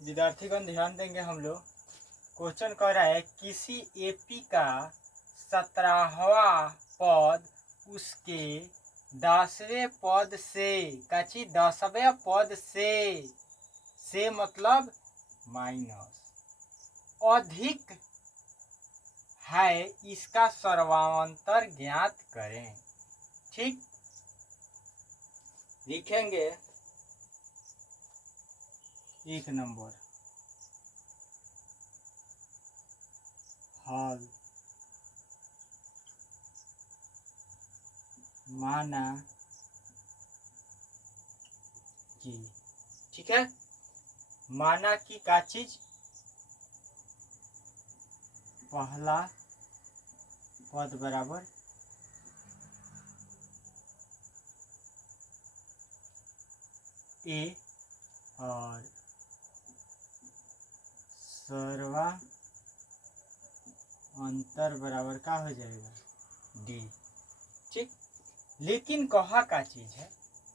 विद्यार्थीगण ध्यान देंगे हम लोग। क्वेश्चन कह रहा है किसी एपी का 17वां पद उसके 10वें पद से 10वें पद से मतलब माइनस अधिक है, इसका सर्वांतर ज्ञात करें। ठीक, लिखेंगे 1 नंबर हल माना कि, ठीक है, माना कि का चीज पहला पद बराबर ए और सर्वा अंतर बराबर का हो जाएगा डी। ठीक, लेकिन कहा का चीज है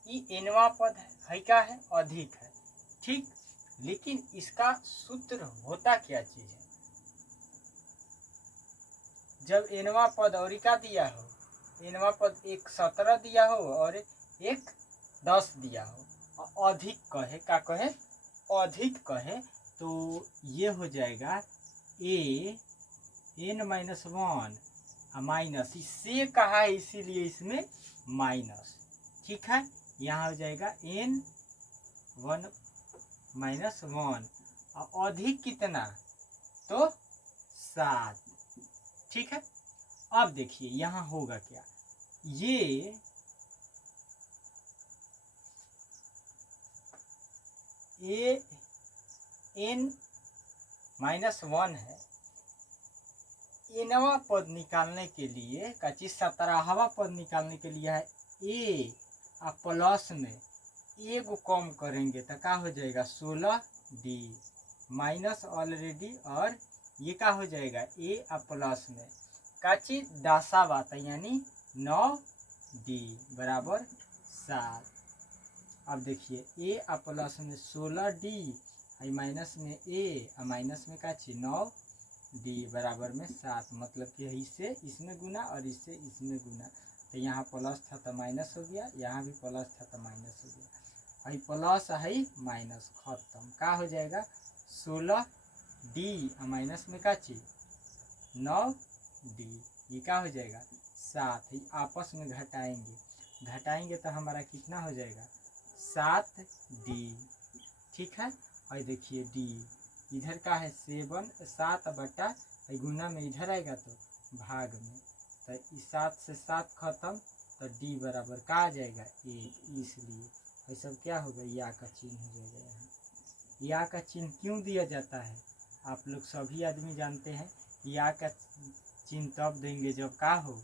ये एनवा पद है क्या है, अधिक है। ठीक, लेकिन इसका सूत्र होता क्या चीज है, जब एनवा पद और का दिया हो, एनवा पद एक 17 दिया हो और एक 10 दिया हो, अधिक कहे का कहे अधिक कहे तो ये हो जाएगा ए n-1 माइनस, इससे कहा है इसीलिए इसमें माइनस। ठीक है, यहाँ हो जाएगा n1 -1 और अधिक कितना तो 7। ठीक है, अब देखिए यहाँ होगा क्या, ये n-1 है, एनवा पद निकालने के लिए का चीज 17वां पद निकालने के लिए है ए और प्लस में ए को कम करेंगे तो क्या हो जाएगा 16d माइनस ऑलरेडी, और ये क्या हो जाएगा ए और प्लस में का चीज 10 बात यानी 9d बराबर 7। अब देखिए ए और प्लस में 16d माइनस में ए और माइनस में का चीज 9d बराबर में 7, मतलब कि इससे इसमें गुना और इससे इसमें गुना, तो यहाँ प्लस था तो माइनस हो गया, यहाँ भी प्लस था तो माइनस हो गया, है प्लस है माइनस खत्म, का हो जाएगा 16d माइनस में का चीज 9d, ये क्या हो जाएगा 7, ही आपस में घटाएंगे तो हमारा कितना हो जाएगा 7d। ठीक है, और देखिए d इधर का है 7 बटा गुना में इधर आएगा तो भाग में, तो इस 7 से 7 खत्म तो d बराबर का आ जाएगा 1, इसलिए ये सब क्या होगा या का चिन्ह हो जाएगा। यहाँ या का चिन्ह क्यों दिया जाता है आप लोग सभी आदमी जानते हैं, या का चिन्ह तब देंगे जब का हो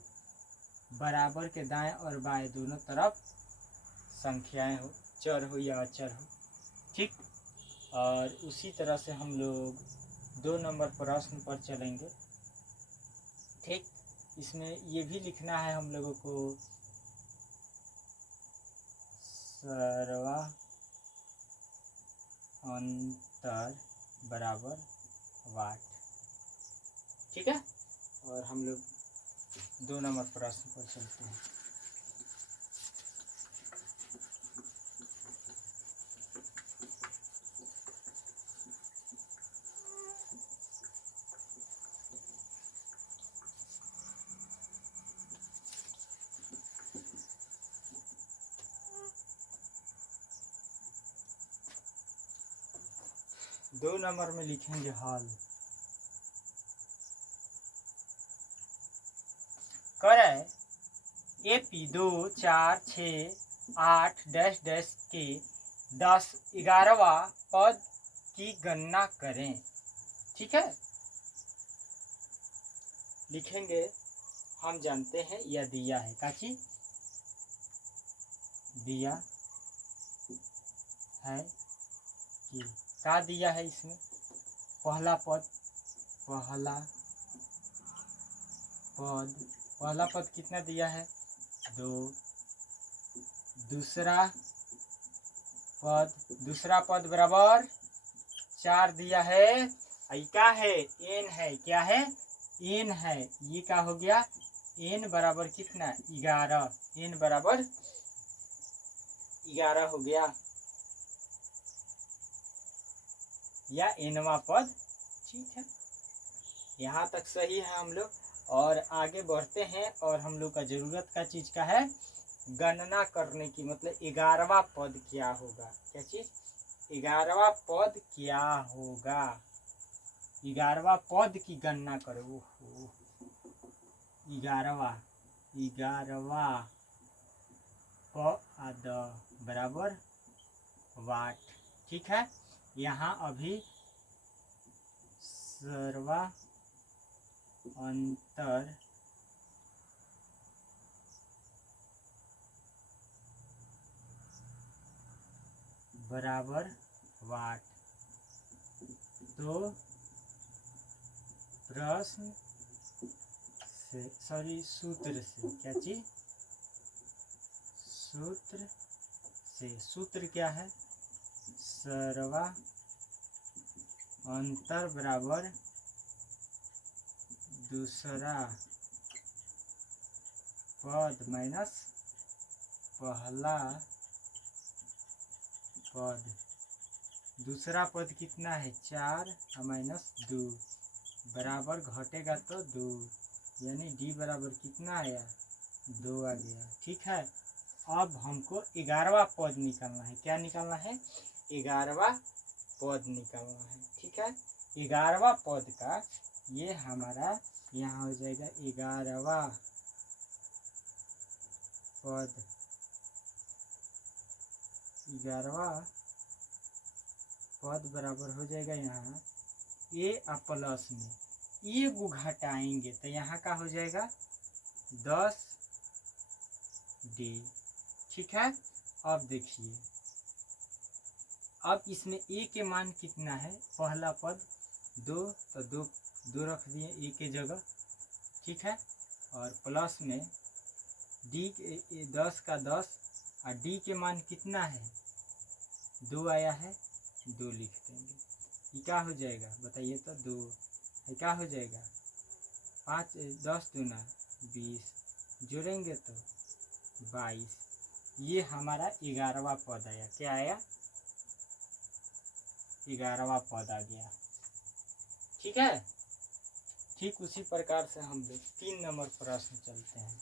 बराबर के दाएं और बाएं दोनों तरफ संख्याएं हो, चर हो या अचर हो। ठीक, और उसी तरह से हम लोग 2 नंबर प्रश्न पर चलेंगे। ठीक, इसमें ये भी लिखना है हम लोगों को सर्वा अंतर बराबर वाट। ठीक है, और हम लोग 2 नंबर प्रश्न पर चलते हैं। दो नंबर में लिखेंगे हल। करें एपी 2 4 6 8 डैश डैश के 10-11वां पद की गणना करें। ठीक है, लिखेंगे हम जानते हैं यह दिया है काची दिया है कि का दिया है, इसमें पहला पद कितना दिया है 2, दूसरा पद बराबर 4 दिया है। क्या है, एन है, क्या है, एन है। ये क्या हो गया, एन बराबर कितना, 11, एन बराबर 11 हो गया, या एनवा पद। ठीक है, यहाँ तक सही है हम लोग। और आगे बढ़ते हैं, और हम लोग का जरूरत का चीज का है गणना करने की, मतलब 11वां पद क्या होगा, क्या चीज, 11वां पद क्या होगा, 11वां पद की गणना करो। 11वां पद बराबर वाट। ठीक है, यहाँ अभी सर्वा अंतर बराबर वाट। तो प्रश्न से, सॉरी सूत्र से, क्या चीज, सूत्र से, सूत्र क्या है, सर्वा अंतर बराबर दूसरा पद माइनस पहला पद। दूसरा पद कितना है, 4 माइनस 2 बराबर घटेगा तो 2, यानी डी बराबर कितना आया, 2 आ गया। ठीक है, अब हमको 11वां पद निकालना है। क्या निकालना है, 11वां पद निकालना है। ठीक है, 11वां पद का ये हमारा यहाँ हो जाएगा 11वां पद, 11वां पद बराबर हो जाएगा यहाँ ए प्लस में ए को घटाएंगे तो यहाँ का हो जाएगा 10 डी। ठीक है, अब देखिए, अब इसमें ए के मान कितना है, पहला पद 2, तो 2 रख दिए ए के जगह। ठीक है, और प्लस में डी के 10 का 10, और डी के मान कितना है, 2 आया है, 2 लिख देंगे। ये क्या हो जाएगा बताइए तो, 2 क्या हो जाएगा, 5 10 दूना 20, जोड़ेंगे तो 22। ये हमारा 11वां पद आया। क्या आया, 11वां पद आ गया। ठीक है, ठीक उसी प्रकार से हम लोग 3 नंबर प्रश्न चलते हैं।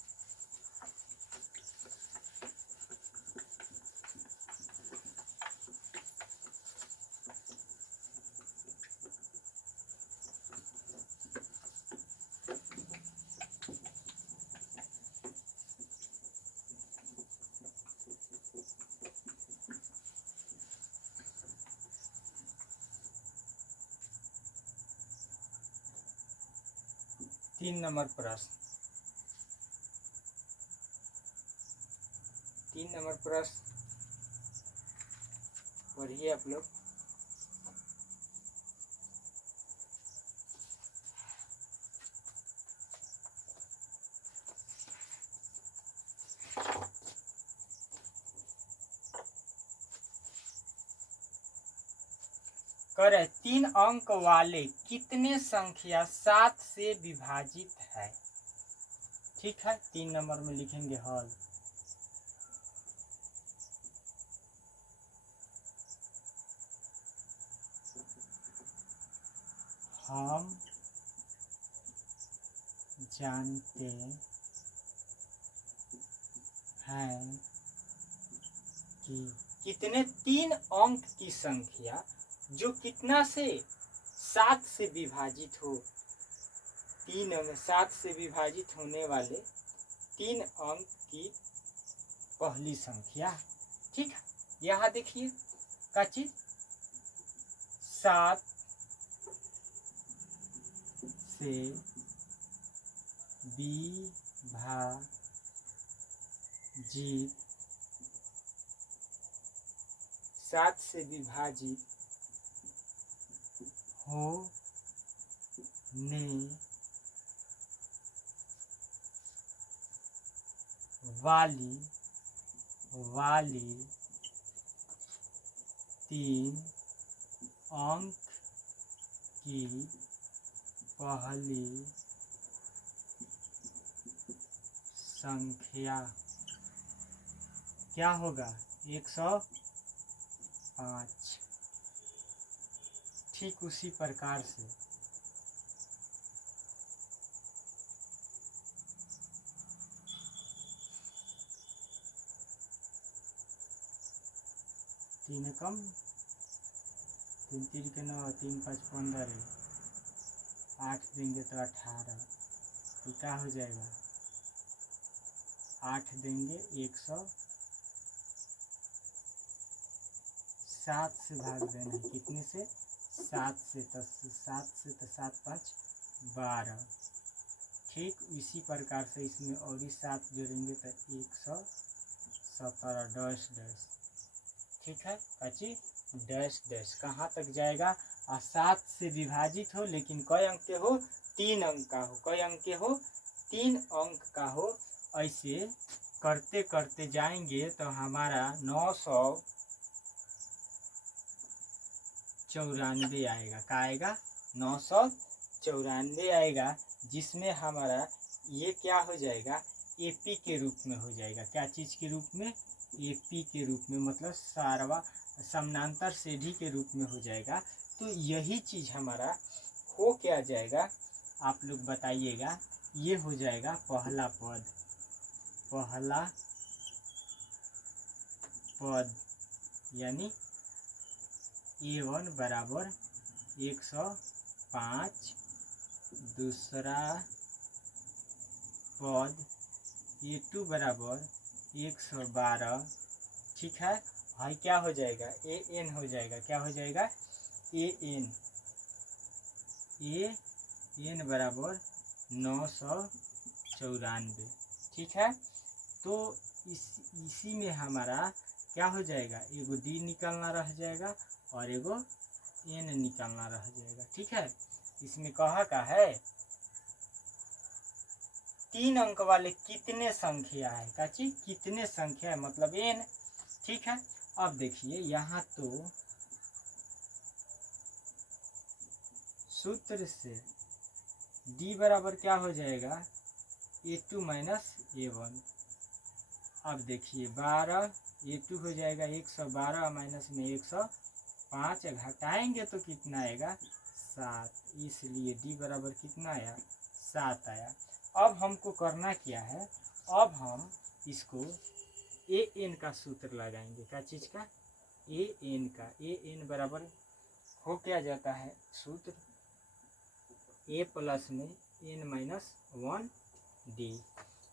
तीन नंबर प्रश्न, 3 नंबर प्रश्न पढ़िए आप लोग। करे 3 अंक वाले कितने संख्या 7 से विभाजित है। ठीक है, 3 नंबर में लिखेंगे हल। हम जानते हैं कि कितने 3 अंक की संख्या जो कितना से 7 से विभाजित हो, 3 में 7 से विभाजित होने वाले 3 अंक की पहली संख्या। ठीक है, यहाँ देखिए का चीज 7 से विभाजित 7 से विभाजित होने वाली 3 अंक की पहली संख्या क्या होगा? 105। ठीक उसी प्रकार से तीन कम तीन तीन के 9, 3 5 15, 8 देंगे तो 18, तो क्या हो जाएगा? 8 देंगे 107 से भाग देना है। कितने से? 7 से। तो 7 से तो 7 5 12। ठीक इसी प्रकार से इसमें और ही 7 जोड़ेंगे तो 117 डैश डैश। ठीक है बच्ची, डैश डैश कहाँ तक जाएगा? 7 से विभाजित हो लेकिन कई अंक के हो? 3 अंक का हो। कई अंक के हो? 3 अंक का हो। ऐसे करते करते जाएंगे तो हमारा 994 आएगा। क्या आएगा? 994 आएगा, जिसमें हमारा ये क्या हो जाएगा? एपी के रूप में हो जाएगा। क्या चीज़ के रूप में? एपी के रूप में, मतलब सारवा समानांतर श्रेणी के रूप में हो जाएगा। तो यही चीज़ हमारा हो क्या जाएगा? आप लोग बताइएगा। ये हो जाएगा पहला पद। पहला पद यानी A1 बराबर 105। दूसरा पद A2 बराबर 112। ठीक है, भाई क्या हो जाएगा? AN हो जाएगा। क्या हो जाएगा? AN बराबर 994। ठीक है, तो इसी में हमारा क्या हो जाएगा? एगो D निकालना रह जाएगा और एगो N निकालना रह जाएगा। ठीक है, इसमें कहा का है 3 अंक वाले कितने संख्या है? काची कितने संख्या है, मतलब N। ठीक है, अब देखिए यहाँ तो सूत्र से D बराबर क्या हो जाएगा? A2 minus A1। अब देखिए 12 A2 हो जाएगा 112 माइनस में 105, घटाएंगे तो कितना आएगा? 7। इसलिए D बराबर कितना आया? 7 आया। अब हमको करना क्या है? अब हम इसको AN का सूत्र लगाएंगे। क्या चीज़ का? AN का। AN बराबर हो क्या जाता है सूत्र? A प्लस में N माइनस 1D।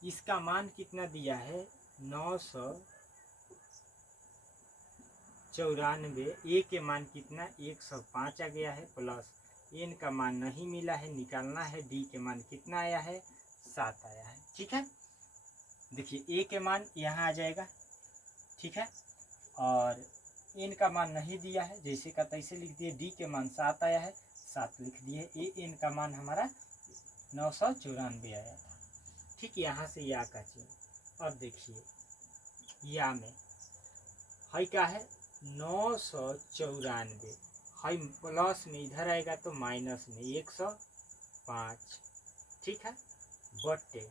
इसका मान कितना दिया है? 994। A के मान कितना? 105 आ गया है, प्लस N का मान नहीं मिला है, निकालना है। D के मान कितना आया है? 7 आया है। ठीक है, देखिए A के मान यहाँ आ जाएगा। ठीक है, और N का मान नहीं दिया है, जैसे का तैसे लिख दिए। D के मान 7 आया है, 7 लिख दिए। AN का मान हमारा 994 आया था। ठीक, यहाँ से या का चिन्ह। अब देखिए या में है क्या है? 994 है, प्लस में इधर आएगा तो माइनस में 105। ठीक है, बटे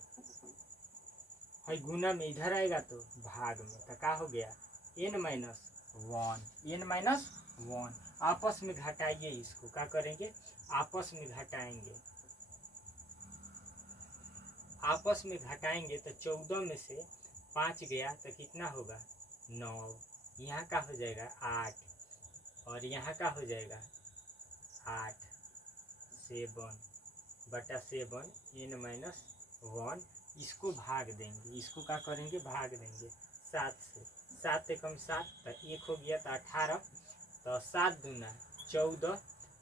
है, गुना में इधर आएगा तो भाग में, तो क्या हो गया? N minus 1। N माइनस 1 आपस में घटाइए। इसको क्या करेंगे? आपस में घटाएंगे। आपस में घटाएंगे तो 14 में से 5 गया तो कितना होगा? 9। यहाँ का हो जाएगा 8 और यहाँ का हो जाएगा 8। 7 बटा 7 N माइनस 1। इसको भाग देंगे। इसको क्या करेंगे? भाग देंगे 7 से। 7 एकम 7 तो 1 हो गया तो 18। तो 7 दूना 14,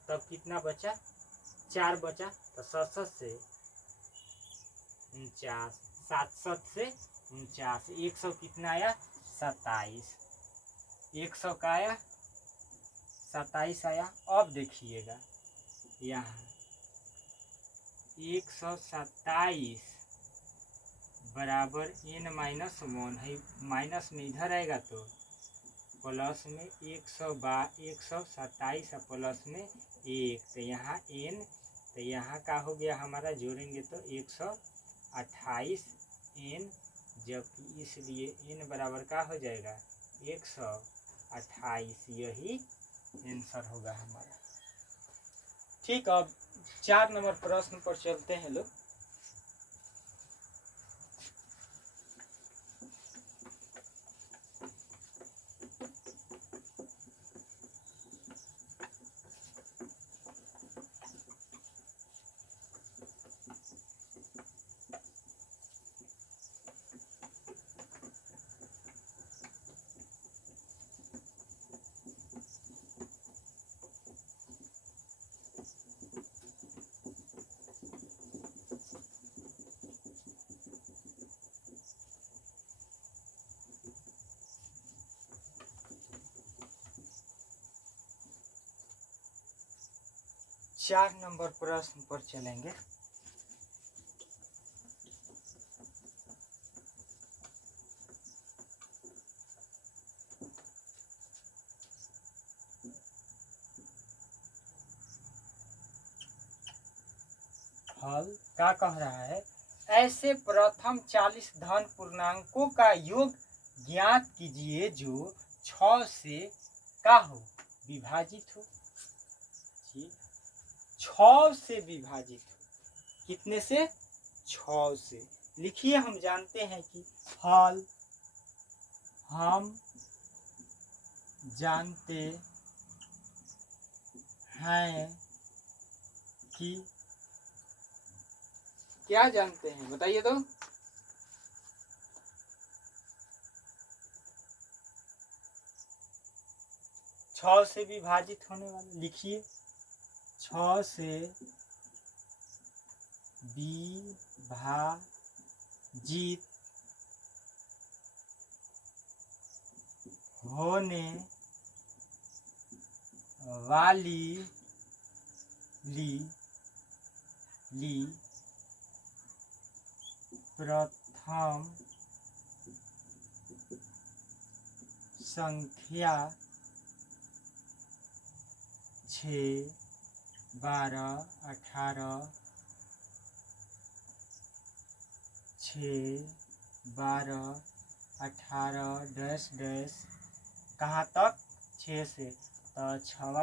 तब कितना बचा? 4 बचा। तो 7 से 49, 7 से 49, 100 कितना आया? 27। 100 का आया 27 आया। अब देखिएगा यहाँ 127 बराबर N माइनस 1 है, माइनस में इधर आएगा तो प्लस में 127 और प्लस में 1, तो यहाँ n, तो यहाँ का हो गया हमारा, जोड़ेंगे तो 128 n, जबकि इसलिए n बराबर का हो जाएगा 128, यही आंसर होगा हमारा। ठीक, अब 4 नंबर प्रश्न पर चलते हैं लोग। चार नंबर प्रश्न पर चलेंगे। हल क्या कह रहा है, ऐसे प्रथम 40 धन पूर्णांकों का योग ज्ञात कीजिए जो 6 से का हो, विभाजित हो। 6 से विभाजित हो, कितने से, 6 से। लिखिए, हम जानते हैं कि हल, हम जानते हैं कि, क्या जानते हैं बताइए तो, छह से विभाजित होने वाले, लिखिए 6 से विभाजित होने वाली प्रथम संख्या 6, 12, 18, 6, 12, 18 डैश डैश, कहाँ तक, 6 से, तो 6 ×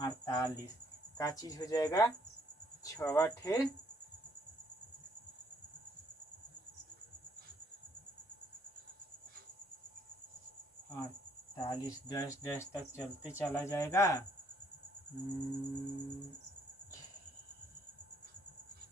48 का चीज हो जाएगा, 6 × 48 डैश डैश तक चलते चला जाएगा।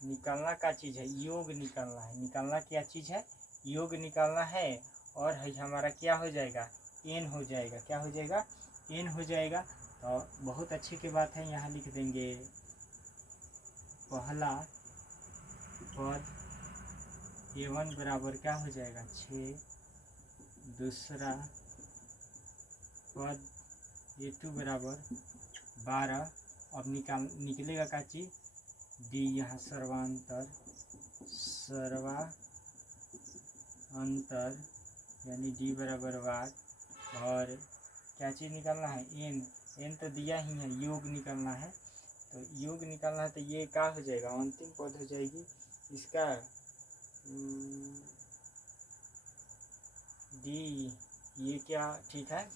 निकालना क्या चीज़ है, योग निकालना है। निकालना क्या चीज़ है, योग निकालना है। और है हमारा क्या हो जाएगा, n हो जाएगा। क्या हो जाएगा, n हो जाएगा। तो बहुत अच्छे की बात है, यहाँ लिख देंगे पहला पद a1 बराबर क्या हो जाएगा 6, दूसरा पद a2 बराबर 12। अब निकलेगा क्या चीज़, d, यहाँ सर्वांतर यानी d बराबर 8, और क्या चीज़ निकालना है, n तो दिया ही है, योग निकालना है। तो योग निकालना है, तो ये क्या हो जाएगा, अंतिम पद हो जाएगी इसका d, ये क्या ठीक है,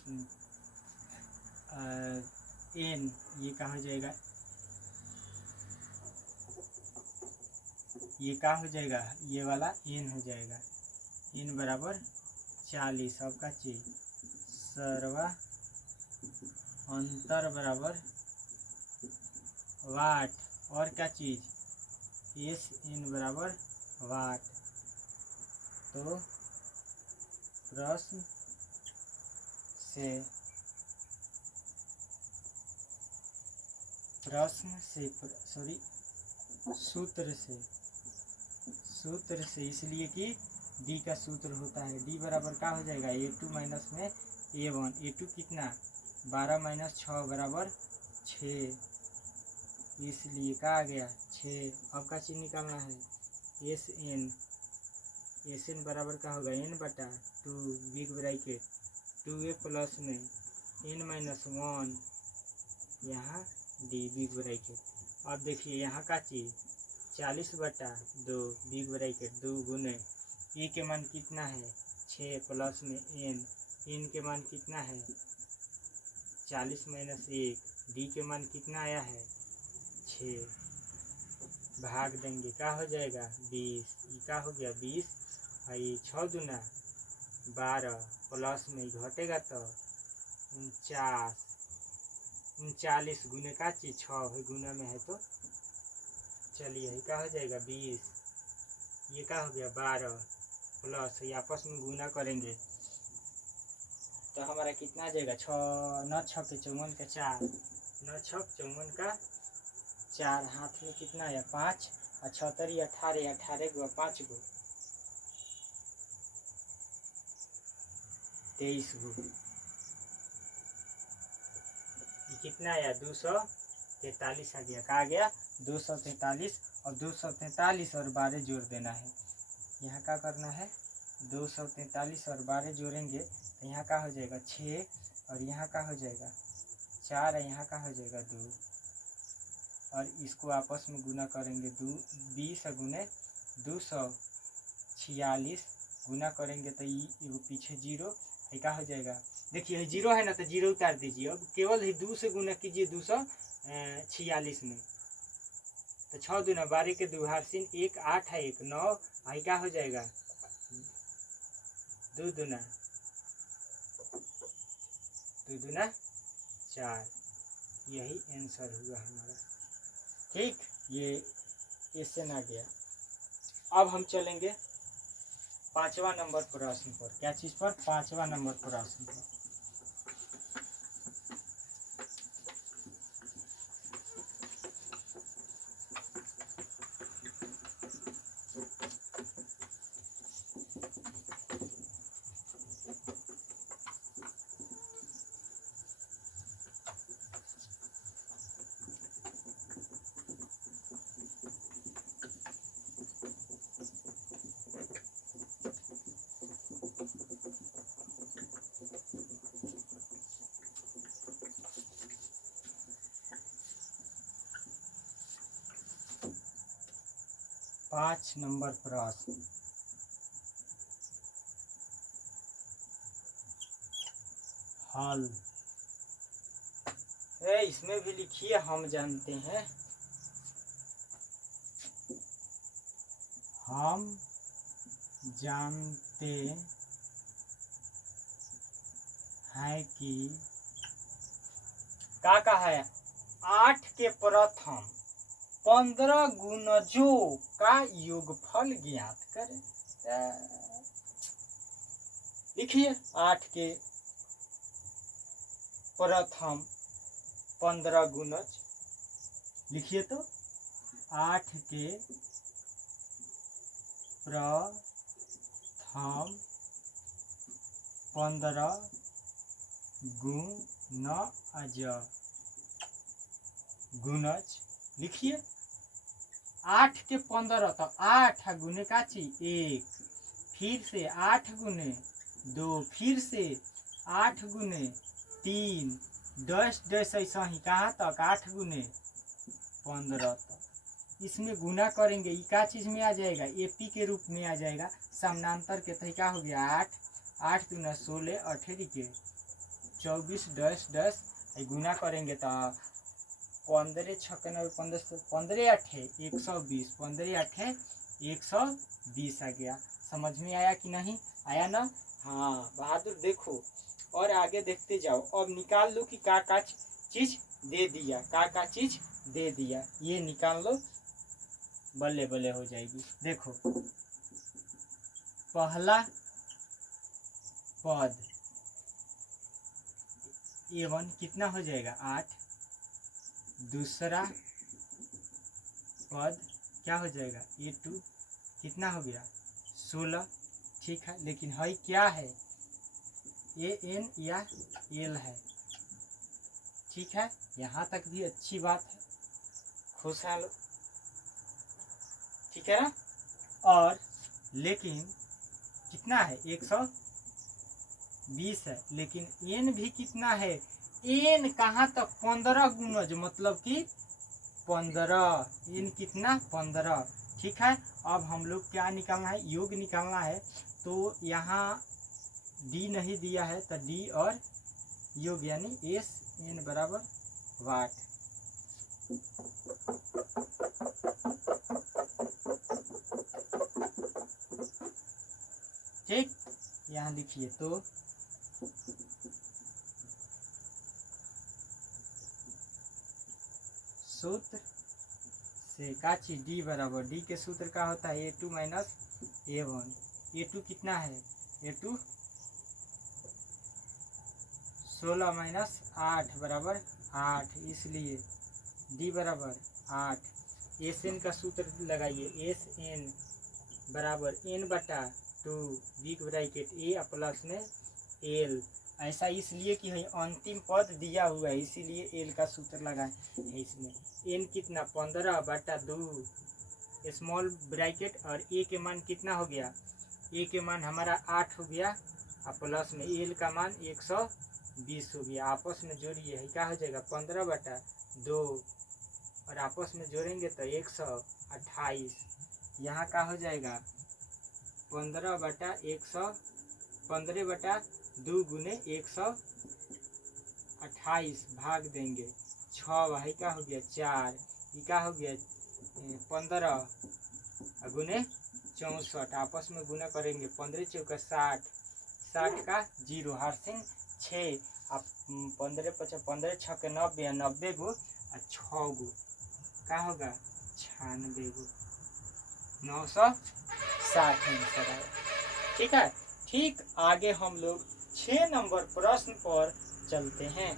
n, ये क्या हो जाएगा, ये क्या हो जाएगा, ये वाला n हो जाएगा, n बराबर 40। अब का चीज सर्वांतर बराबर 8, और क्या चीज Sn बराबर 8। तो प्रश्न से सूत्र से इसलिए कि d का सूत्र होता है, d बराबर क्या हो जाएगा, a2 माइनस में a1। a2 कितना, 12 माइनस 6 बराबर 6, इसलिए क्या आ गया 6। अब का चीज निकालना है, Sn बराबर क्या होगा, n/2 big bracket 2a plus में n माइनस 1 यहाँ डी बिग ब्रैकेट। अब देखिए यहाँ का चीज़ 40/2 बिग ब्रैकेट 2 गुने e के मान कितना है 6 प्लस में n के मान कितना है 40 माइनस 1, डी के मान कितना आया है 6, भाग देंगे क्या हो जाएगा 20, ये क्या हो गया 20 और ये 6 दूना 12 प्लस में घटेगा तो 39 गुने का चीज 6 गुना में है तो चलिए ये क्या हो जाएगा 20, ये क्या हो गया 12 प्लस ये आपस में गुना करेंगे तो हमारा कितना आ जाएगा 6 9 6 के 54 का 4, 9 6 54 का 4, हाथ में कितना आया 5 और 76 18 18 गो 5 गो 23 गो, ये कितना आया 243 आ गया। कहा गया 243 और 243 और 12 जोड़ देना है। यहाँ क्या करना है 243 और 12 जोड़ेंगे तो यहाँ का हो जाएगा 6 और यहाँ का हो जाएगा 4 और यहाँ का हो जाएगा 2 और इसको आपस में गुना करेंगे 20 गुने 246 गुना करेंगे तो ये पीछे जीरो क्या हो जाएगा। देखिए जीरो है ना तो जीरो उतार दीजिए। अब केवल ही 2 से गुना कीजिए 246 में तो 6 दूना 12 के 2 हारसिन 1 8 है 1 9 आई क्या हो जाएगा 2 दूना 4, यही आंसर हुआ हमारा। ठीक, ये इससे ना गया। अब हम चलेंगे 5वां नंबर प्रश्न पर। क्या चीज पर 5वां नंबर प्रश्न पर। पाँच नंबर प्रश्न। हल। इसमें भी लिखिए हम जानते हैं। हम जानते हैं कि का है 8 के प्रथम 15 गुणजों का योगफल ज्ञात करें। लिखिए 8 के प्रथम 15 गुणज लिखिए तो 8 के प्रथम 15 गुणज लिखिए 8 के 15 तो 8 गुने का चीज 1, फिर से 8 गुने 2, फिर से 8 गुने 3, 10 10 ऐसा ही कहाँ तक 8 गुने 15 तक। इसमें गुना करेंगे ये क्या चीज में आ जाएगा एपी के रूप में आ जाएगा। समानांतर के तो क्या हो गया 8 8 दूना 16 18 के 24 10 10 गुना करेंगे तो 15 छक्के 15 8 120 15 8 120 आ गया। समझ में आया कि नहीं आया ना। हाँ बहादुर देखो और आगे देखते जाओ। अब निकाल लो कि का चीज दे दिया, का चीज दे दिया, ये निकाल लो बल्ले बल्ले हो जाएगी। देखो पहला पद A1 कितना हो जाएगा 8, दूसरा पद क्या हो जाएगा A2 कितना हो गया 16। ठीक है, लेकिन है क्या है AN या L है। ठीक है, यहाँ तक भी अच्छी बात है, खुशहाल। ठीक है ना। और लेकिन कितना है 20 है, लेकिन एन भी कितना है, एन कहाँ तक 15 गुणज, मतलब कि 15, एन कितना 15। ठीक है, अब हम लोग क्या निकालना है, योग निकालना है। तो यहाँ डी नहीं दिया है तो डी और योग यानी एस एन बराबर वाट। ठीक, यहाँ लिखिए तो सूत्र से का चीज डी बराबर, डी के सूत्र का होता है A2 माइनस A1। A2 कितना है, A2 16 माइनस 8 बराबर 8, इसलिए डी बराबर 8। एस एन का सूत्र लगाइए, एस एन बराबर एन बटा 2 बिग ब्रैकेट ए प्लस में एल। ऐसा इसलिए कि है अंतिम पद दिया हुआ है, इसीलिए एल का सूत्र लगाए है इसमें। एन कितना 15 बटा 2 स्मॉल ब्रैकेट, और ए के मान कितना हो गया, ए के मान हमारा 8 हो गया, और प्लस में एल का मान 120 हो गया। आपस में जोड़िए, है क्या हो जाएगा 15 बटा 2, और आपस में जोड़ेंगे तो 128। यहाँ का हो जाएगा 15 बटा 2 गुने 128 भाग देंगे 6, वही का हो गया 4, ये का हो गया 15 गुने 64, आपस में गुना करेंगे 15 चौका 60, 60 का 0 हार्सिंग 6, आप 15 5 15 6 के 90, 90 गो और 6 गो का होगा 96 गो, 960 आंसर है। ठीक है, ठीक आगे हम लोग 6 नंबर प्रश्न पर चलते हैं।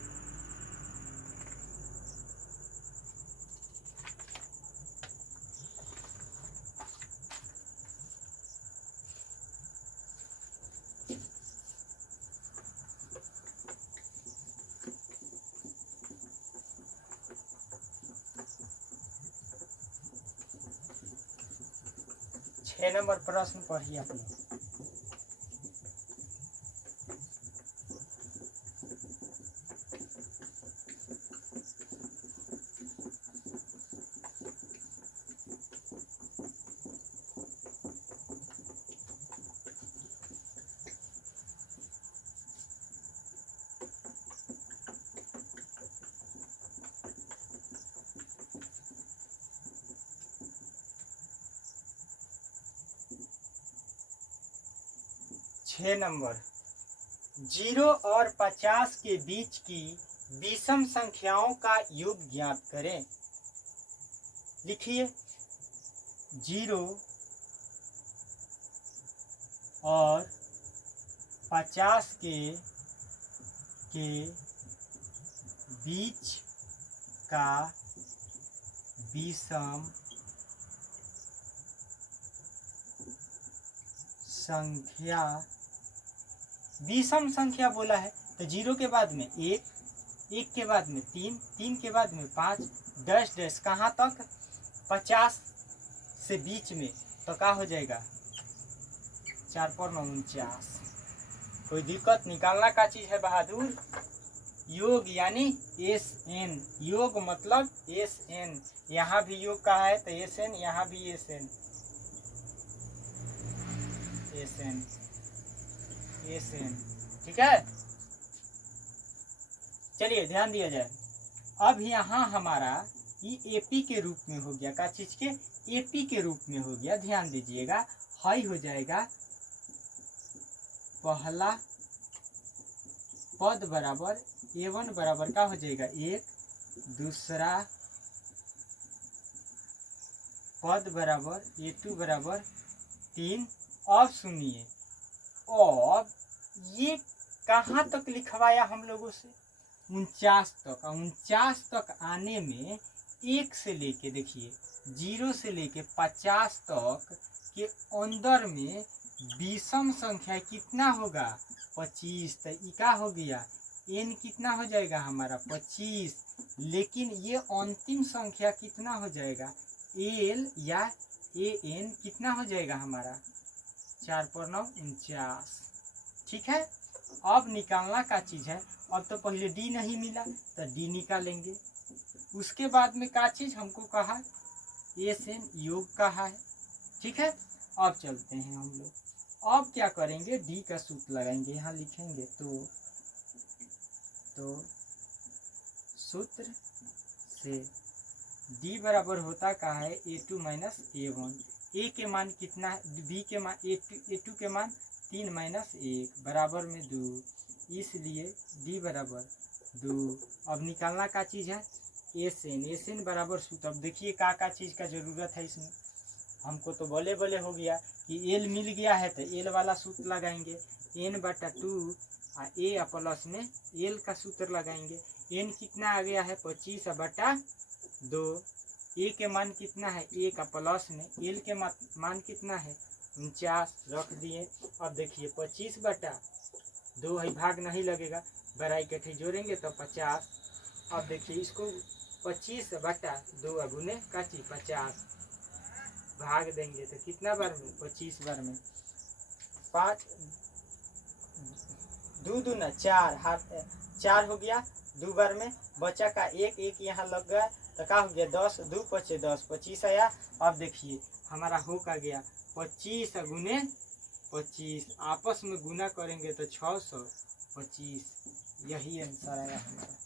छह नंबर प्रश्न पढ़िए अपने। 6 नंबर, 0 और 50 के बीच की विषम संख्याओं का योग ज्ञात करें। लिखिए 0 और 50 के बीच का विषम संख्या, विषम संख्या बोला है तो 0 के बाद में 1, 1 के बाद में 3, 3 के बाद में 5, डैश डैश कहाँ तक 50 से बीच में, तो क्या हो जाएगा 4 पर 49। कोई दिक्कत, निकालना का चीज है बहादुर, योग यानी एस एन, योग मतलब एस एन, यहाँ भी योग का है तो एस एन, यहाँ भी S N, S N, S N. ठीक है, चलिए ध्यान दिया जाए। अब यहाँ हमारा ये एपी के रूप में हो गया, का चीज के एपी के रूप में हो गया, ध्यान दीजिएगा। हाई हो जाएगा पहला पद बराबर A1 बराबर का हो जाएगा 1, दूसरा पद बराबर A2 बराबर 3। अब सुनिए, अब ये कहाँ तक लिखवाया हम लोगों से 49 तक, 49 तक आने में 1 से लेके देखिए 0 से लेके 50 तक के अंदर में विषम संख्या कितना होगा 25, तो ई का हो गया n कितना हो जाएगा हमारा 25, लेकिन ये अंतिम संख्या कितना हो जाएगा l या an कितना हो जाएगा हमारा 4 पर 9 49। ठीक है, अब निकालना का चीज़ है, अब तो पहले डी नहीं मिला तो डी निकालेंगे। उसके बाद में का चीज़ हमको कहा एस एन योग कहा है, ठीक है। अब चलते हैं हम लोग, अब क्या करेंगे, डी का सूत्र लगाएंगे, यहाँ लिखेंगे तो सूत्र से डी बराबर होता का है A2 माइनस A1। ए के मान कितना है, बी के मान A2 के मान 3 माइनस 1 बराबर में 2, इसलिए डी बराबर 2। अब निकालना का चीज़ है एस एन बराबर सूत्र। अब देखिए का चीज़ का ज़रूरत है इसमें, हमको तो बोले हो गया कि एल मिल गया है तो एल वाला सूत्र लगाएंगे, n/2 ए प्लस में एल का सूत्र लगाएंगे। एन कितना आ गया है 25/2, ए के मान कितना है ए का प्लस में एल के मान कितना है 49 रख दिए। अब देखिए 25/2 है, भाग नहीं लगेगा, बराई कटे जोड़ेंगे तो 50। अब देखिए इसको 25/2 गुने का चीज 50 भाग देंगे तो कितना बार में 25 बार में 5 2 दूना 4 हाथ 4 हो गया, 2 बार में बचा का एक यहाँ लग गया तो क्या हो गया 10, 2 × 10 25 आया। अब देखिए हमारा हो का गया 25 गुने 25, आपस में गुना करेंगे तो 625, यही आंसर आया हमारा।